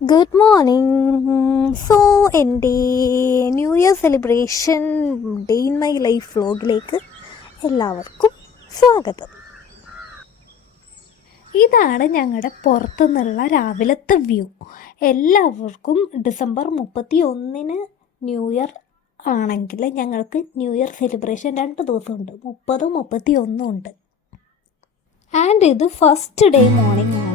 Good morning. എൻ്റെ new year celebration day in my life വ്ലോഗിലേക്ക് എല്ലാവർക്കും സ്വാഗതം. ഇതാണ് ഞങ്ങളുടെ പുറത്തുനിന്നുള്ള രാവിലത്തെ വ്യൂ. എല്ലാവർക്കും ഡിസംബർ 31 ന്യൂ ഇയർ ആണെങ്കിൽ ഞങ്ങൾക്ക് ന്യൂ ഇയർ സെലിബ്രേഷൻ 2 ദിവസമുണ്ട്, 30, 31 ഉണ്ട്. ആൻഡ് ഇത് ഫസ്റ്റ് ഡേ മോർണിംഗ് ആണ്.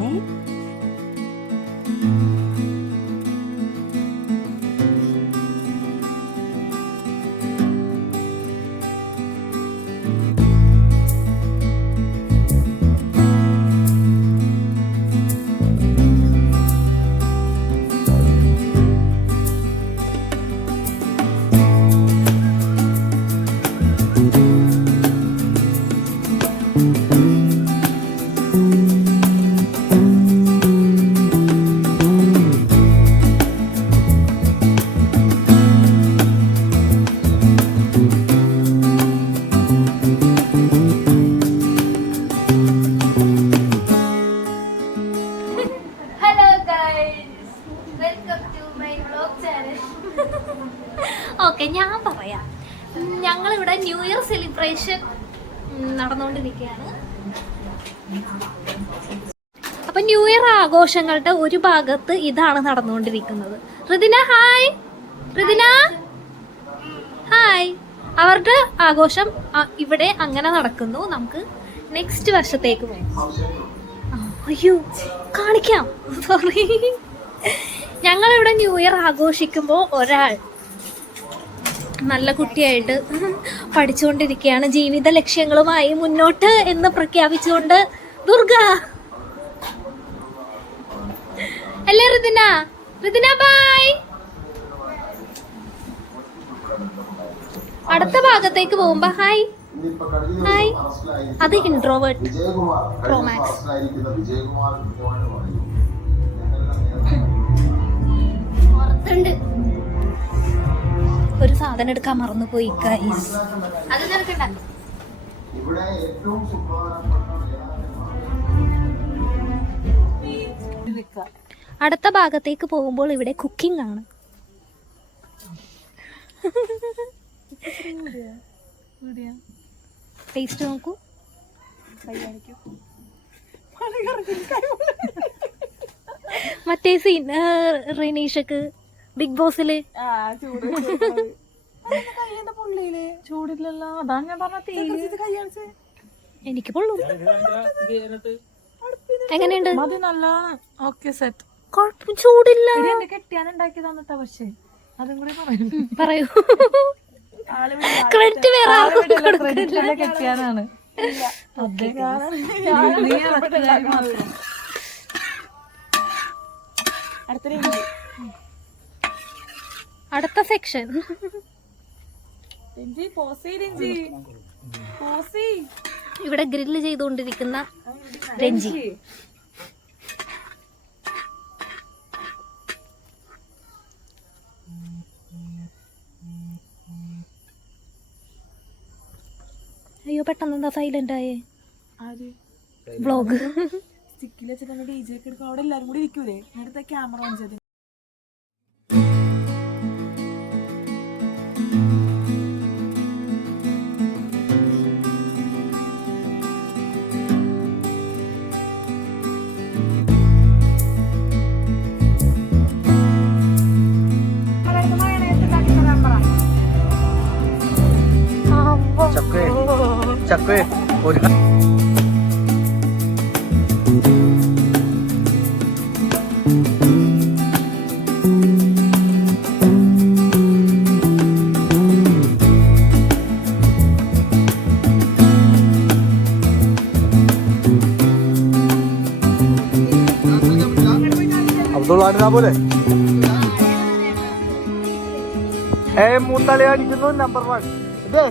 ഓക്കെ, ഞാൻ പറയാം. ഞങ്ങളിവിടെ ന്യൂ ഇയർ സെലിബ്രേഷൻ നടന്നുകൊണ്ടിരിക്കുകയാണ്. അപ്പം ന്യൂ ഇയർ ആഘോഷങ്ങളുടെ ഒരു ഭാഗത്ത് ഇതാണ് നടന്നുകൊണ്ടിരിക്കുന്നത്. ഋതിന ഹായ്. ഋതിന ഹായ്. അവരുടെ ആഘോഷം ഇവിടെ അങ്ങനെ നടക്കുന്നു. നമുക്ക് നെക്സ്റ്റ് വർഷത്തേക്ക് പോകാം. അയ്യോ, കാണിക്കാം, സോറി. ഞങ്ങളിവിടെ ന്യൂ ഇയർ ആഘോഷിക്കുമ്പോൾ ഒരാൾ നല്ല കുട്ടിയായിട്ട് പഠിച്ചുകൊണ്ടിരിക്കുകയാണ്. ജീവിത ലക്ഷ്യങ്ങളുമായി മുന്നോട്ട് എന്ന് പ്രഖ്യാപിച്ചുകൊണ്ട് ദുർഗ അല്ലേ ഋതിന? ഋതിന ബൈ. അടുത്ത ഭാഗത്തേക്ക് പോകുമ്പോ ഹായ് ഹായ്. അത് ഇൻട്രോവേർട്ട് പ്രോമാക്സ്. ഒരു സാധനം എടുക്കാൻ മറന്നുപോയി ഗൈസ്. അത് നിനക്കണ്ട. അടുത്ത ഭാഗത്തേക്ക് പോകുമ്പോൾ ഇവിടെ കുക്കിംഗ് ആണ്. ടേസ്റ്റ് നോക്കൂ. മറ്റേ സീൻ റിനീഷക്ക് ബിഗ് ബോസില് ചൂടില്ലല്ലോ, അതാണ് ഞാൻ പറഞ്ഞ. എനിക്ക് പൊള്ളും. എങ്ങനെയുണ്ട്? മതി, നല്ല ഓക്കെ സെറ്റ്. കുഴപ്പം, ചൂടില്ല. കെട്ടിയാനുണ്ടാക്കി തന്നിട്ടാ, പക്ഷേ അതും കൂടി പറയൂ. കെട്ടിയാനാണ്. അടുത്ത സെക്ഷൻ ഇവിടെ ഗ്രില്ല് ചെയ്തുകൊണ്ടിരിക്കുന്ന രഞ്ജി. അയ്യോ, പെട്ടെന്ന് എന്താ സൈലന്റ് ആയേ? വ്ലോഗ് സ്റ്റിക്കിൽ വെച്ചിട്ട് ഡി ജെ ഒക്കെ എടുക്കും. അവിടെ എല്ലാരും കൂടി ഇരിക്കൂലേ, നേരത്തെ ക്യാമറ ഓൺ ചെയ്ത്. ചക്കേ ഒരു അബ്ദുള്ള പോലെ മൂത്തളി അടിക്കുന്നു. നമ്പർ 1 ഇതേ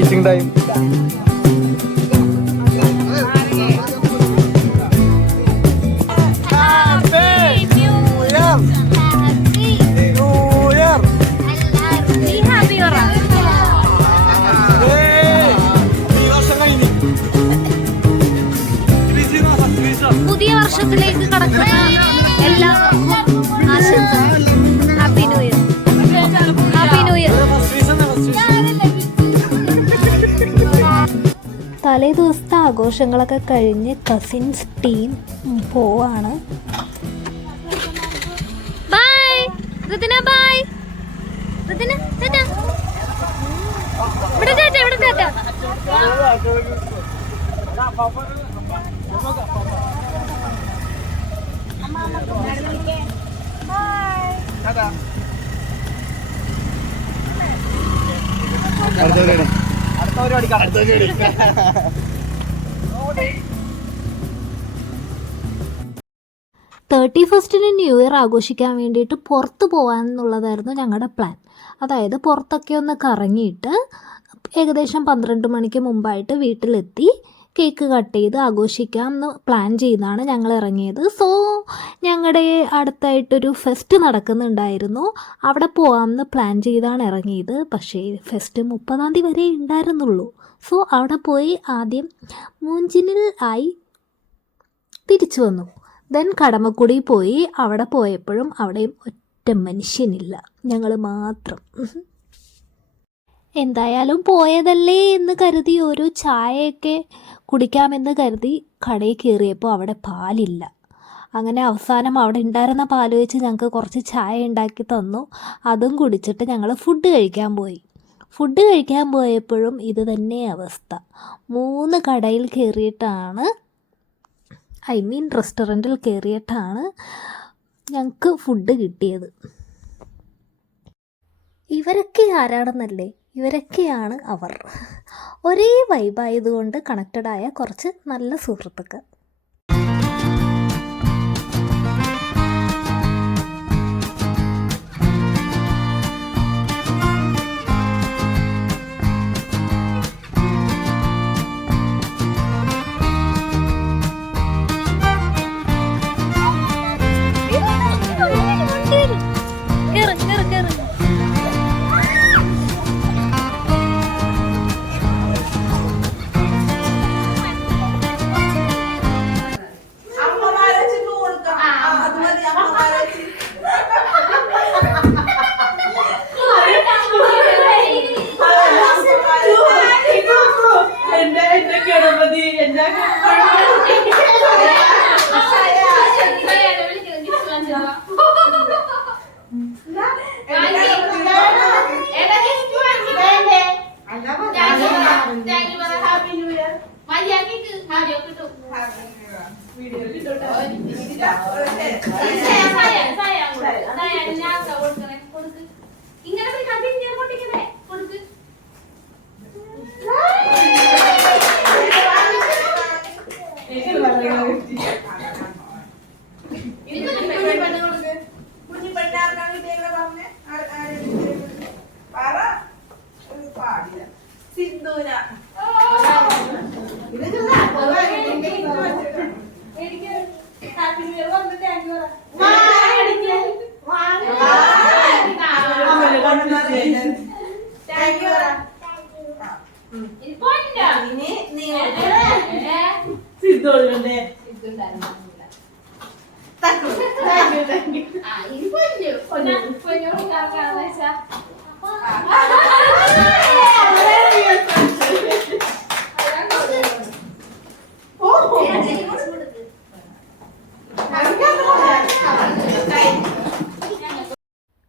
ഈറ്റിംഗ് ടൈം. പുതിയ വർഷത്തിലേക്ക് കടക്കുന്ന എല്ലാവർക്കും ആശംസകൾ. Happy new year. Happy new year. തലേ ദിവസത്തെ ആഘോഷങ്ങളൊക്കെ കഴിഞ്ഞ് കസിൻസ് ടീം പോവാണ്. Bye Rithina, bye Rithina. ഇവിടെ ടാറ്റ, ഇവിടെ ടാറ്റ. അടുത്ത പരിപാടി. 31 ന്യൂ ഇയർ ആഘോഷിക്കാൻ വേണ്ടിയിട്ട് പുറത്ത് പോകാമെന്നുള്ളതായിരുന്നു ഞങ്ങളുടെ പ്ലാൻ. അതായത് പുറത്തൊക്കെ ഒന്ന് കറങ്ങിയിട്ട് ഏകദേശം 12 മണിക്ക് മുമ്പായിട്ട് വീട്ടിലെത്തി കേക്ക് കട്ട് ചെയ്ത് ആഘോഷിക്കാം എന്ന് പ്ലാൻ ചെയ്താണ് ഞങ്ങൾ ഇറങ്ങിയത്. സോ ഞങ്ങളുടെ അടുത്തായിട്ടൊരു ഫെസ്റ്റ് നടക്കുന്നുണ്ടായിരുന്നു, അവിടെ പോകാമെന്ന് പ്ലാൻ ചെയ്താണ് ഇറങ്ങിയത്. പക്ഷേ ഫെസ്റ്റ് 30-ാം തീയതി വരെ ഉണ്ടായിരുന്നുള്ളൂ. സോ അവിടെ പോയി ആദ്യം മൂഞ്ചിനിൽ ആയി തിരിച്ചു വന്നു. ദെൻ കടമക്കുടി പോയി. അവിടെ പോയപ്പോഴും അവിടെയും ഒറ്റ മനുഷ്യനില്ല, ഞങ്ങൾ മാത്രം. എന്തായാലും പോയതല്ലേ എന്ന് കരുതി ഒരു ചായയൊക്കെ കുടിക്കാമെന്ന് കരുതി കടയിൽ കയറിയപ്പോൾ അവിടെ പാലില്ല. അങ്ങനെ അവസാനം അവിടെ ഉണ്ടായിരുന്ന പാൽ വെച്ച് ഞങ്ങൾക്ക് കുറച്ച് ചായ ഉണ്ടാക്കി തന്നു. അതും കുടിച്ചിട്ട് ഞങ്ങൾ ഫുഡ് കഴിക്കാൻ പോയി. ഫുഡ് കഴിക്കാൻ പോയപ്പോഴും ഇത് തന്നെ അവസ്ഥ. 3 കടയിൽ കയറിയിട്ടാണ്, റെസ്റ്റോറൻറ്റിൽ കയറിയിട്ടാണ് ഞങ്ങൾക്ക് ഫുഡ് കിട്ടിയത്. ഇവരൊക്കെ ആരാണെന്നല്ലേ? ഇവരൊക്കെയാണ് അവർ. ഒരേ വൈബായതുകൊണ്ട് കണക്റ്റഡായ കുറച്ച് നല്ല സുഹൃത്തുക്കൾ.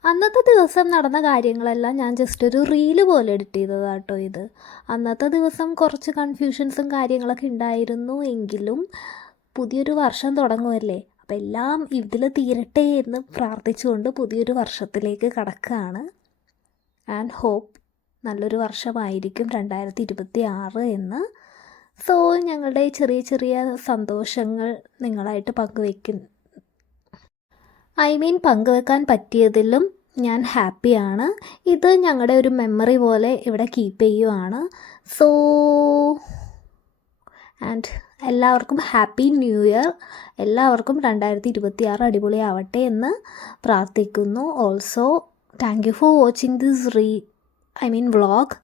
അന്നത്തെ ദിവസം നടന്ന കാര്യങ്ങളെല്ലാം ഞാൻ ജസ്റ്റ് ഒരു റീല് പോലെ എഡിറ്റ് ചെയ്തതാട്ടോ ഇത്. അന്നത്തെ ദിവസം കുറച്ച് കൺഫ്യൂഷൻസും കാര്യങ്ങളൊക്കെ ഉണ്ടായിരുന്നു. എങ്കിലും പുതിയൊരു വർഷം തുടങ്ങുമല്ലേ, അപ്പം എല്ലാം ഇതിൽ തീരട്ടെ എന്ന് പ്രാർത്ഥിച്ചുകൊണ്ട് പുതിയൊരു വർഷത്തിലേക്ക് കടക്കുകയാണ്. ആൻഡ് ഹോപ്പ് നല്ലൊരു വർഷമായിരിക്കും 2026 എന്ന്. സോ ഞങ്ങളുടെ ചെറിയ ചെറിയ സന്തോഷങ്ങൾ നിങ്ങളായിട്ട് പങ്കുവെക്കാൻ പറ്റിയതിലും ഞാൻ ഹാപ്പിയാണ്. ഇത് ഞങ്ങളുടെ ഒരു മെമ്മറി പോലെ ഇവിടെ കീപ്പ് ചെയ്യുവാണ്. സോ ആൻഡ് എല്ലാവർക്കും ഹാപ്പി ന്യൂ ഇയർ. എല്ലാവർക്കും 2026 അടിപൊളിയാവട്ടെ എന്ന് പ്രാർത്ഥിക്കുന്നു. Also thank you for watching this vlog.